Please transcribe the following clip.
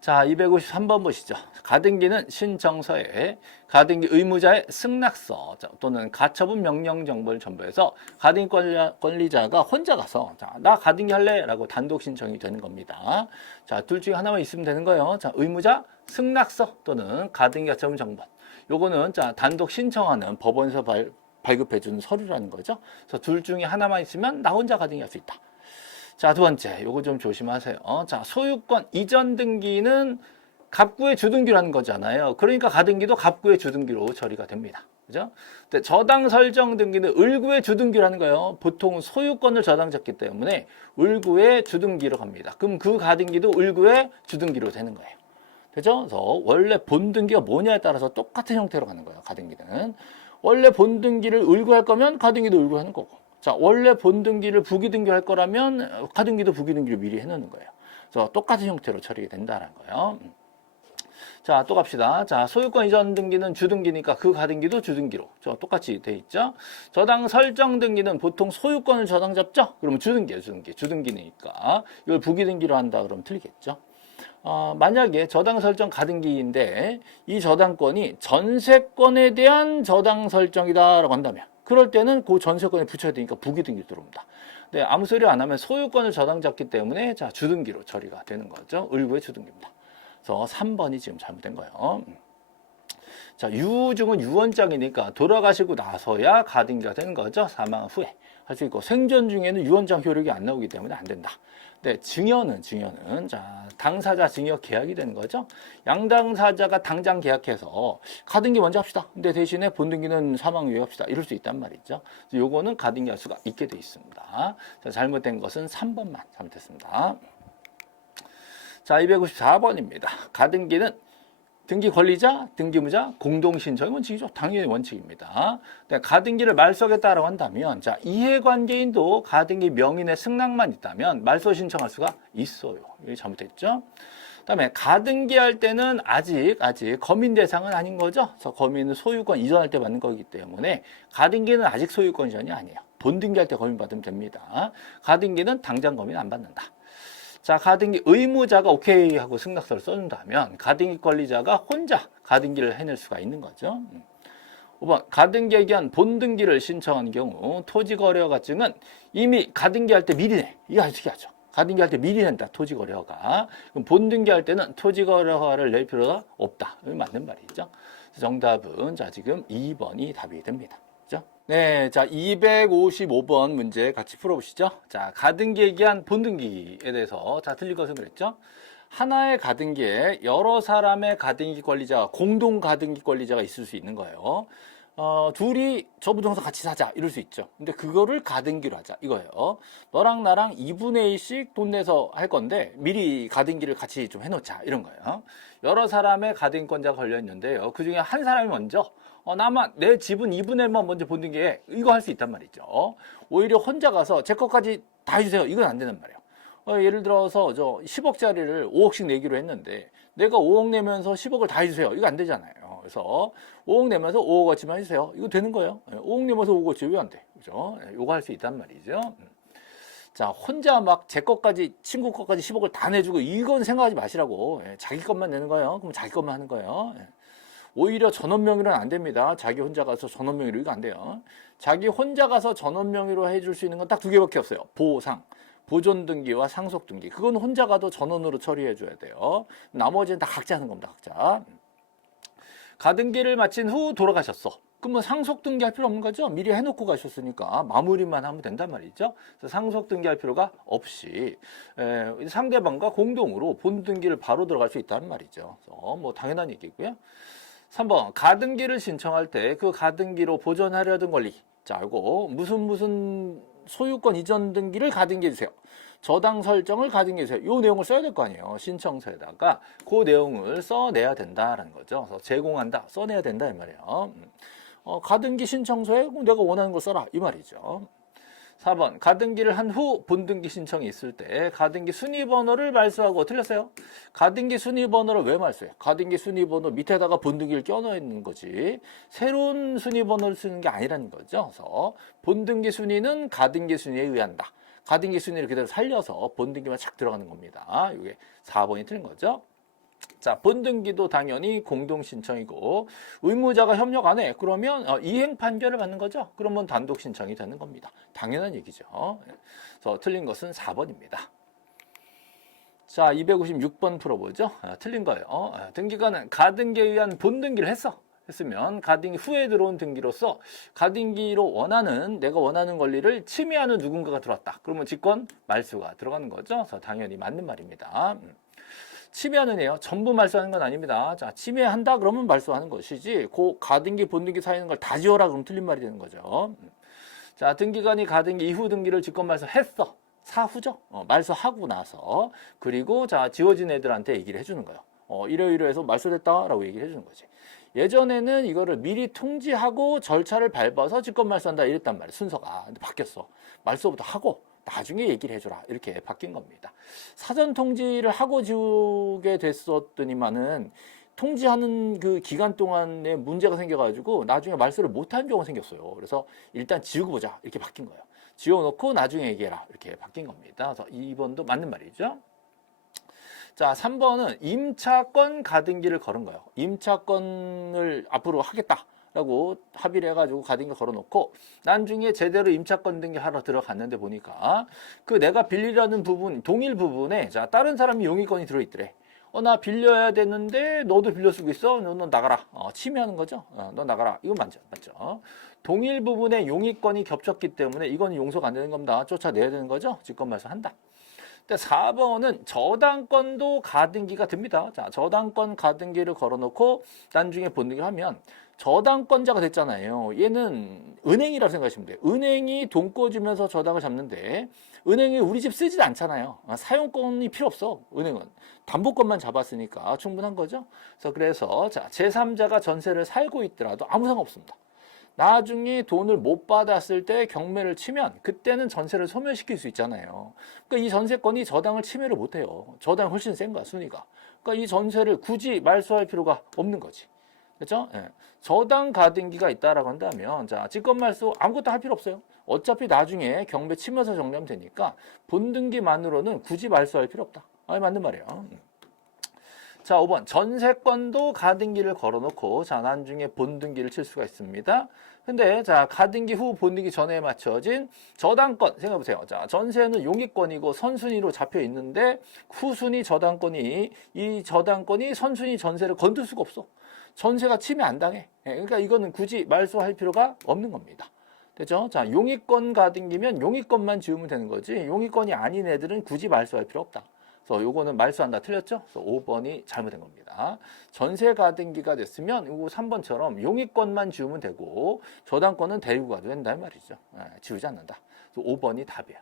자, 253번 보시죠. 가등기는 신청서에 가등기 의무자의 승낙서 또는 가처분 명령 정보를 첨부해서 가등기 권리자가 혼자 가서 자, 나 가등기 할래 라고 단독 신청이 되는 겁니다. 자, 둘 중에 하나만 있으면 되는 거예요. 자, 의무자 승낙서 또는 가등기 가처분 정보. 요거는 자, 단독 신청하는 법원에서 발급해 주는 서류라는 거죠. 그래서 둘 중에 하나만 있으면 나 혼자 가등기 할 수 있다. 자, 두 번째, 요거 좀 조심하세요. 자, 소유권 이전 등기는 갑구의 주등기라는 거잖아요. 그러니까 가등기도 갑구의 주등기로 처리가 됩니다. 그죠? 근데 저당 설정 등기는 을구의 주등기라는 거예요. 보통 소유권을 저당 잡기 때문에 을구의 주등기로 갑니다. 그럼 그 가등기도 을구의 주등기로 되는 거예요. 그죠? 그래서 원래 본등기가 뭐냐에 따라서 똑같은 형태로 가는 거예요. 가등기는. 원래 본등기를 을구할 거면 가등기도 을구하는 거고. 자, 원래 본등기를 부기등기로 할 거라면 가등기도 부기등기로 미리 해놓는 거예요. 그래서 똑같은 형태로 처리가 된다는 거예요. 자, 또 갑시다. 자, 소유권 이전 등기는 주등기니까 그 가등기도 주등기로 똑같이 돼 있죠. 저당 설정 등기는 보통 소유권을 저당 잡죠. 그러면 주등기예요, 주등기. 주등기니까 이걸 부기등기로 한다 그러면 틀리겠죠. 만약에 저당 설정 가등기인데 이 저당권이 전세권에 대한 저당 설정이다라고 한다면 그럴 때는 그 전세권에 붙여야 되니까 부기등기로 들어옵니다. 네, 아무 소리 안 하면 소유권을 저당 잡기 때문에 자, 주등기로 처리가 되는 거죠. 을구의 주등기입니다. 그래서 3번이 지금 잘못된 거예요. 자, 유증은 유언장이니까 돌아가시고 나서야 가등기가 되는 거죠. 사망 후에 할 수 있고 생전 중에는 유언장 효력이 안 나오기 때문에 안 된다. 네, 증여는 자, 당사자 증여 계약이 되는 거죠. 양당사자가 당장 계약해서 가등기 먼저 합시다. 근데 대신에 본등기는 사망 후에 합시다. 이럴 수 있단 말이죠. 요거는 가등기 할 수가 있게 돼 있습니다. 자, 잘못된 것은 3번만 잘못했습니다. 자, 254번입니다. 가등기는 등기 권리자, 등기무자, 공동신청의 원칙이죠. 당연히 원칙입니다. 가등기를 말소하겠다라고 한다면, 자, 이해관계인도 가등기 명인의 승낙만 있다면 말소 신청할 수가 있어요. 이게 잘못됐죠? 그다음에 가등기 할 때는 아직 거민 대상은 아닌 거죠. 그래서 거민은 소유권 이전할 때 받는 거기 때문에 가등기는 아직 소유권 이전이 아니에요. 본등기 할 때 거민 받으면 됩니다. 가등기는 당장 거민 안 받는다. 자, 가등기 의무자가 오케이 하고 승낙서를 써준다면 가등기 권리자가 혼자 가등기를 해낼 수가 있는 거죠. 5번 가등기에 기한 본등기를 신청한 경우 토지거래허가증은 이미 가등기 할 때 미리 내. 이거 아주 특이하죠. 가등기 할 때 미리 낸다. 토지거래허가. 그럼 본등기 할 때는 토지거래허가를 낼 필요가 없다. 맞는 말이죠. 정답은 자, 지금 2번이 답이 됩니다. 네, 자, 255번 문제 같이 풀어보시죠. 자, 가등기에 기한 본등기에 대해서 자, 틀린 것은 그랬죠. 하나의 가등기에 여러 사람의 가등기 권리자, 공동 가등기 권리자가 있을 수 있는 거예요. 둘이 저 부동산 같이 사자 이럴 수 있죠. 근데 그거를 가등기로 하자 이거예요. 너랑 나랑 2분의 1씩 돈 내서 할 건데 미리 가등기를 같이 좀 해놓자 이런 거예요. 여러 사람의 가등기권자가 걸려 있는데요. 그 중에 한 사람이 먼저 나만 내 집은 2분의 1만 먼저 보는 게 이거 할 수 있단 말이죠. 오히려 혼자 가서 제 것까지 다 해주세요. 이건 안 되는 말이에요. 예를 들어서 저 10억짜리를 5억씩 내기로 했는데 내가 5억 내면서 10억을 다 해주세요. 이거 안 되잖아요. 그래서 5억 내면서 5억어치만 해주세요. 이거 되는 거예요. 5억 내면서 5억어치 왜 안 돼? 그죠? 이거 할 수 있단 말이죠. 자, 혼자 막 제 것까지 친구 것까지 10억을 다 내주고 이건 생각하지 마시라고. 자기 것만 내는 거예요. 그럼 자기 것만 하는 거예요. 오히려 전원 명의로는 안 됩니다. 자기 혼자 가서 전원 명의로 이거 안 돼요. 자기 혼자 가서 전원 명의로 해줄 수 있는 건 딱 두 개밖에 없어요. 보상, 보존 등기와 상속 등기. 그건 혼자 가도 전원으로 처리해 줘야 돼요. 나머지는 다 각자 하는 겁니다. 각자. 가등기를 마친 후 돌아가셨어. 그러면 상속 등기할 필요 없는 거죠. 미리 해놓고 가셨으니까 마무리만 하면 된단 말이죠. 그래서 상속 등기할 필요가 없이 상대방과 공동으로 본 등기를 바로 들어갈 수 있다는 말이죠. 그래서 뭐 당연한 얘기고요. 3번 가등기를 신청할 때 그 가등기로 보존하려던 권리 자, 이거 무슨 소유권 이전 등기를 가등기해 주세요. 저당 설정을 가등기해 주세요. 이 내용을 써야 될 거 아니에요. 신청서에다가 그 내용을 써내야 된다라는 거죠. 그래서 제공한다, 써내야 된다 이 말이에요. 가등기 신청서에 내가 원하는 거 써라 이 말이죠. 4번 가등기를 한 후 본등기 신청이 있을 때 가등기 순위번호를 말소하고 틀렸어요. 가등기 순위번호를 왜 말소해? 가등기 순위번호 밑에다가 본등기를 껴넣는 거지 새로운 순위번호를 쓰는 게 아니라는 거죠. 그래서 본등기 순위는 가등기 순위에 의한다. 가등기 순위를 그대로 살려서 본등기만 착 들어가는 겁니다. 이게 4번이 틀린 거죠. 자, 본등기도 당연히 공동 신청이고 의무자가 협력 안 해. 그러면 이행 판결을 받는 거죠. 그러면 단독 신청이 되는 겁니다. 당연한 얘기죠. 그래서 틀린 것은 4번입니다. 자, 256번 풀어보죠. 틀린 거예요. 등기관은 가등기에 의한 본등기를 했으면 가등기 후에 들어온 등기로서 가등기로 내가 원하는 권리를 침해하는 누군가가 들어왔다. 그러면 직권 말수가 들어가는 거죠. 그래서 당연히 맞는 말입니다. 침해하는 애요. 전부 말소하는 건 아닙니다. 자, 침해한다 그러면 말소하는 것이지 그 가등기 본등기 사이는 걸 다 지워라 그러면 틀린 말이 되는 거죠. 자, 등기관이 가등기 이후 등기를 직권 말소했어. 사후죠. 말소하고 나서 그리고 자 지워진 애들한테 얘기를 해주는 거예요. 이러이러해서 말소됐다라고 얘기를 해주는 거지. 예전에는 이거를 미리 통지하고 절차를 밟아서 직권 말소한다 이랬단 말이에요. 순서가. 근데 바뀌었어. 말소부터 하고 나중에 얘기를 해줘라 이렇게 바뀐 겁니다. 사전 통지를 하고 지우게 됐었더니만은 통지하는 그 기간 동안에 문제가 생겨가지고 나중에 말소를 못한 경우가 생겼어요. 그래서 일단 지우고 보자 이렇게 바뀐 거예요. 지워놓고 나중에 얘기해라 이렇게 바뀐 겁니다. 그래서 2번도 맞는 말이죠. 자, 3번은 임차권 가등기를 걸은 거예요. 임차권을 앞으로 하겠다라고 합의를 해가지고 가등기 걸어놓고 나중에 제대로 임차권 등기하러 들어갔는데 보니까 그 내가 빌리라는 부분, 동일 부분에 자 다른 사람이 용의권이 들어있더래. 나 빌려야 되는데 너도 빌려 쓰고 있어? 너 나가라. 침해하는 거죠. 너 나가라. 이건 맞죠. 동일 부분에 용의권이 겹쳤기 때문에 이건 용서가 안 되는 겁니다. 쫓아내야 되는 거죠. 직권말소한다. 4번은 저당권도 가등기가 됩니다. 자, 저당권 가등기를 걸어놓고 나중에 본등기를 하면 저당권자가 됐잖아요. 얘는 은행이라고 생각하시면 돼요. 은행이 돈 꿔주면서 저당을 잡는데 은행이 우리 집 쓰지도 않잖아요. 사용권이 필요 없어. 은행은 담보권만 잡았으니까 충분한 거죠. 그래서 자, 제3자가 전세를 살고 있더라도 아무 상관없습니다. 나중에 돈을 못 받았을 때 경매를 치면 그때는 전세를 소멸시킬 수 있잖아요. 그러니까 이 전세권이 저당을 침해를 못해요. 저당이 훨씬 센 거야, 순위가. 그러니까 이 전세를 굳이 말소할 필요가 없는 거지. 그렇죠? 예. 저당 가등기가 있다라고 한다면 자, 직권 말소 아무것도 할 필요 없어요. 어차피 나중에 경매 치면서 정리하면 되니까 본등기만으로는 굳이 말소할 필요 없다. 맞는 말이에요. 자, 5번 전세권도 가등기를 걸어놓고 자 나중에 본등기를 칠 수가 있습니다. 근데 자 가등기 후 본등기 전에 맞춰진 저당권 생각해보세요. 자 전세는 용의권이고 선순위로 잡혀 있는데 후순위 저당권이 이 저당권이 선순위 전세를 건들 수가 없어. 전세가 침해 안 당해. 그러니까 이거는 굳이 말소할 필요가 없는 겁니다. 됐죠? 자 용의권 가등기면 용의권만 지우면 되는 거지 용의권이 아닌 애들은 굳이 말소할 필요 없다. 그래서 요거는 말소한다 틀렸죠? 그래서 5번이 잘못된 겁니다. 전세 가등기가 됐으면 이거 3번처럼 용의권만 지우면 되고 저당권은 데리고 가도 된다 말이죠. 지우지 않는다. 그래서 5번이 답이야.